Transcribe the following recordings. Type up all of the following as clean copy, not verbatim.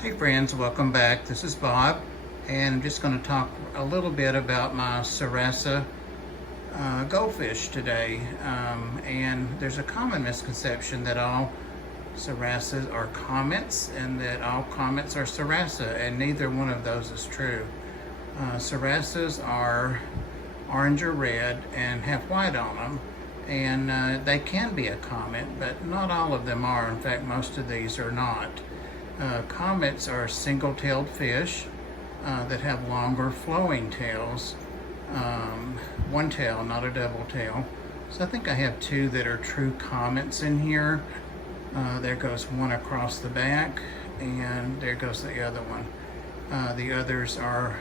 Hey friends, welcome back. This is Bob, and I'm just going to talk a little bit about my Sarasa goldfish today. And there's a common misconception that all Sarasas are comets and that all comets are Sarasa, and neither one of those is true. Sarasas are orange or red and have white on them, and they can be a comet, but not all of them are. In fact, most of these are not. Comets are single-tailed fish that have longer flowing tails. One tail, not a double tail. So I think I have two that are true comets in here. There goes one across the back, and there goes the other one. The others are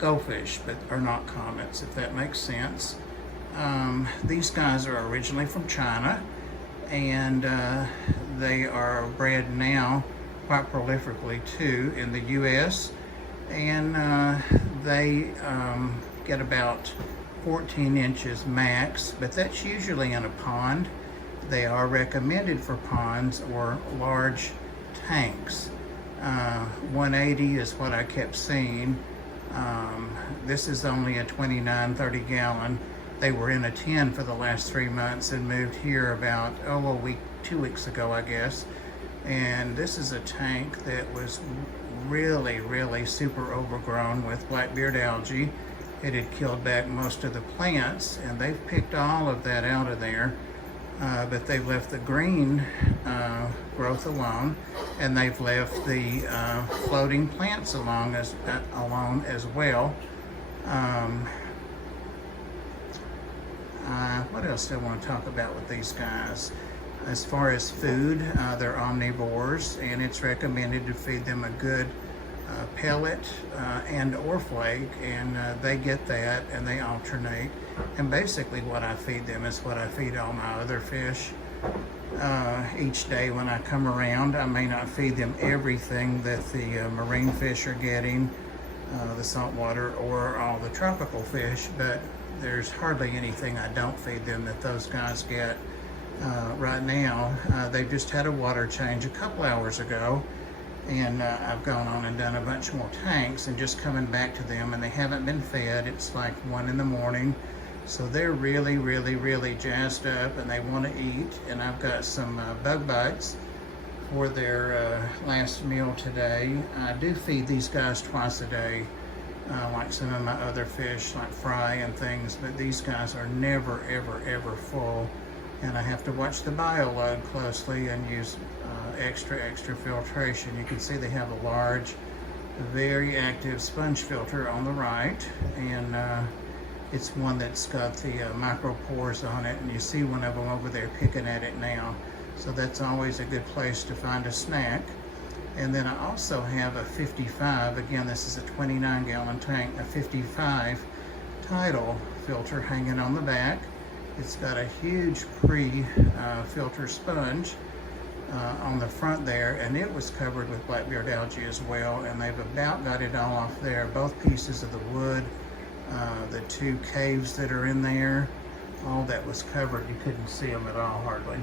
goldfish, but are not comets, if that makes sense. These guys are originally from China, and they are bred now quite prolifically too in the U.S. and they get about 14 inches max, but that's usually in a pond. They are recommended for ponds or large tanks. 180 is what I kept seeing. This is only a 29-30 gallon. They were in a 10 for the last 3 months and moved here about, a week, 2 weeks ago, I guess. And this is a tank that was really super overgrown with blackbeard algae. It had killed back most of the plants, and they've picked all of that out of there. But they've left the green growth alone, and they've left the floating plants alone as well. What else do I want to talk about with these guys? As far as food, they're omnivores, and it's recommended to feed them a good pellet and or flake, and they get that and they alternate. And basically what I feed them is what I feed all my other fish. Each day when I come around, I may not feed them everything that the marine fish are getting, the saltwater or all the tropical fish, but there's hardly anything I don't feed them that those guys get. Right now, they've just had a water change a couple hours ago, and I've gone on and done a bunch more tanks and just coming back to them, and they haven't been fed. It's like 1 in the morning, so they're really jazzed up and they want to eat. And I've got some bug bites for their last meal today. I do feed these guys twice a day, like some of my other fish, like fry and things, but these guys are never ever full, and I have to watch the bio load closely and use extra filtration. You can see they have a large, very active sponge filter on the right, and it's one that's got the micropores on it, and you see one of them over there picking at it now. So that's always a good place to find a snack. And then I also have a 55, again this is a 29-gallon tank, a 55 tidal filter hanging on the back. It's got a huge pre-filter sponge on the front there, and it was covered with blackbeard algae as well, and they've about got it all off there. Both pieces of the wood, the 2 caves that are in there, all that was covered. You couldn't see them at all hardly.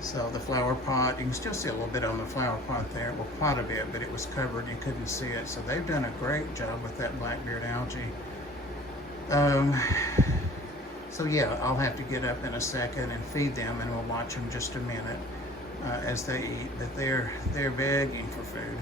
So the flower pot, you can still see a little bit on the flower pot there, well quite a bit, but it was covered, you couldn't see it. So they've done a great job with that blackbeard algae. So yeah, I'll have to get up in a second and feed them, and we'll watch them just a minute as they eat, but they're begging for food.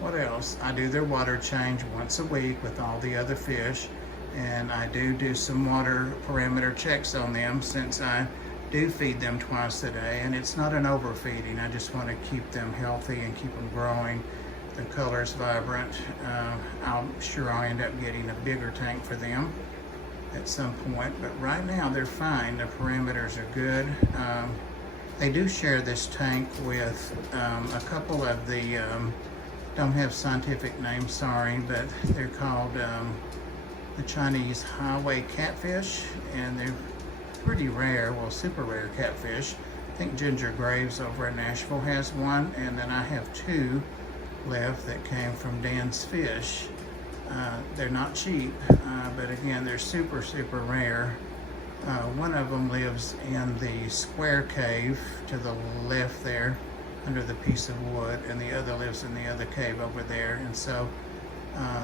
What else? I do their water change once a week with all the other fish, and I do some water parameter checks on them since I do feed them twice a day, and it's not an overfeeding. I just want to keep them healthy and keep them growing. The color's vibrant. I'm sure I'll end up getting a bigger tank for them at some point, but right now they're fine. The parameters are good. They do share this tank with a couple of the, don't have scientific names, sorry, but they're called the Chinese highway catfish, and they're pretty rare, well, super rare catfish. I think Ginger Graves over in Nashville has one, and then I have 2 left that came from Dan's Fish. They're not cheap, but again, they're super rare. One of them lives in the square cave to the left there, under the piece of wood, and the other lives in the other cave over there. And so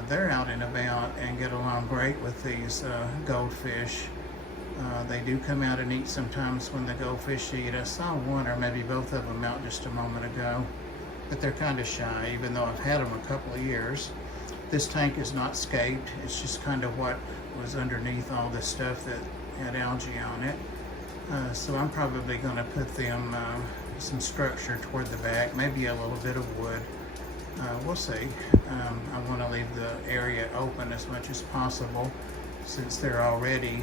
they're out and about and get along great with these goldfish. They do come out and eat sometimes when the goldfish eat. I saw one or maybe both of them out just a moment ago, but they're kind of shy, even though I've had them a couple of years. This tank is not scaped. It's just kind of what was underneath all this stuff that had algae on it. So I'm probably going to put them some structure toward the back, maybe a little bit of wood. We'll see. I want to leave the area open as much as possible, since they're already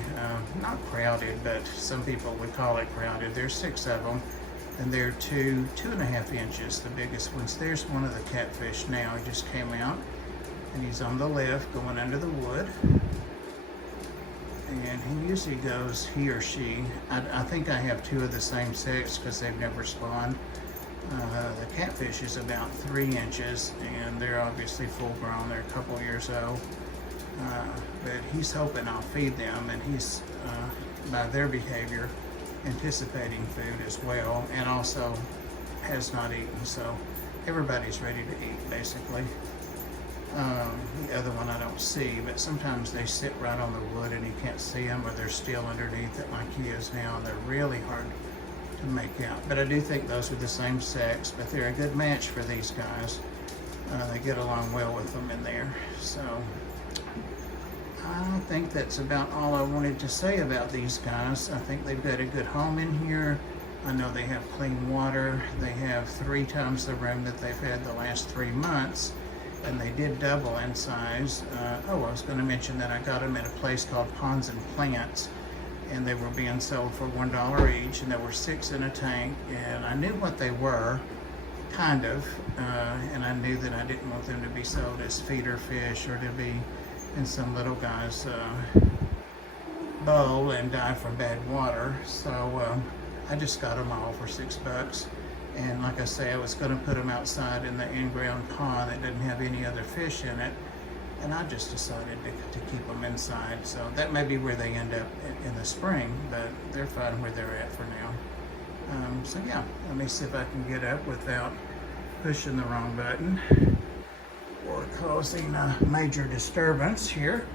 not crowded, but some people would call it crowded. There's 6 of them, and they're 2.5 inches, the biggest ones. There's one of the catfish now. He just came out, and he's on the left going under the wood. And he usually goes, he or she. I think I have 2 of the same sex because they've never spawned. The catfish is about 3 inches, and they're obviously full grown. They're a couple years old. But he's hoping I'll feed them, and he's, by their behavior, anticipating food as well, and also has not eaten. So everybody's ready to eat, basically. The other one I don't see, but sometimes they sit right on the wood and you can't see them, or they're still underneath it like he is now, and they're really hard to make out. But I do think those are the same sex, but they're a good match for these guys. They get along well with them in there. So I think that's about all I wanted to say about these guys. I think they've got a good home in here. I know they have clean water. They have 3 times the room that they've had the last 3 months. And they did double in size. I was going to mention that I got them at a place called Ponds and Plants, and they were being sold for $1 each, and there were 6 in a tank, and I knew what they were, kind of, and I knew that I didn't want them to be sold as feeder fish or to be in some little guy's bowl and die from bad water. So I just got them all for $6. And like I say, I was going to put them outside in the in-ground pond that didn't have any other fish in it, and I just decided to keep them inside. So that may be where they end up in the spring, but they're fine where they're at for now. So yeah, let me see if I can get up without pushing the wrong button or causing a major disturbance here.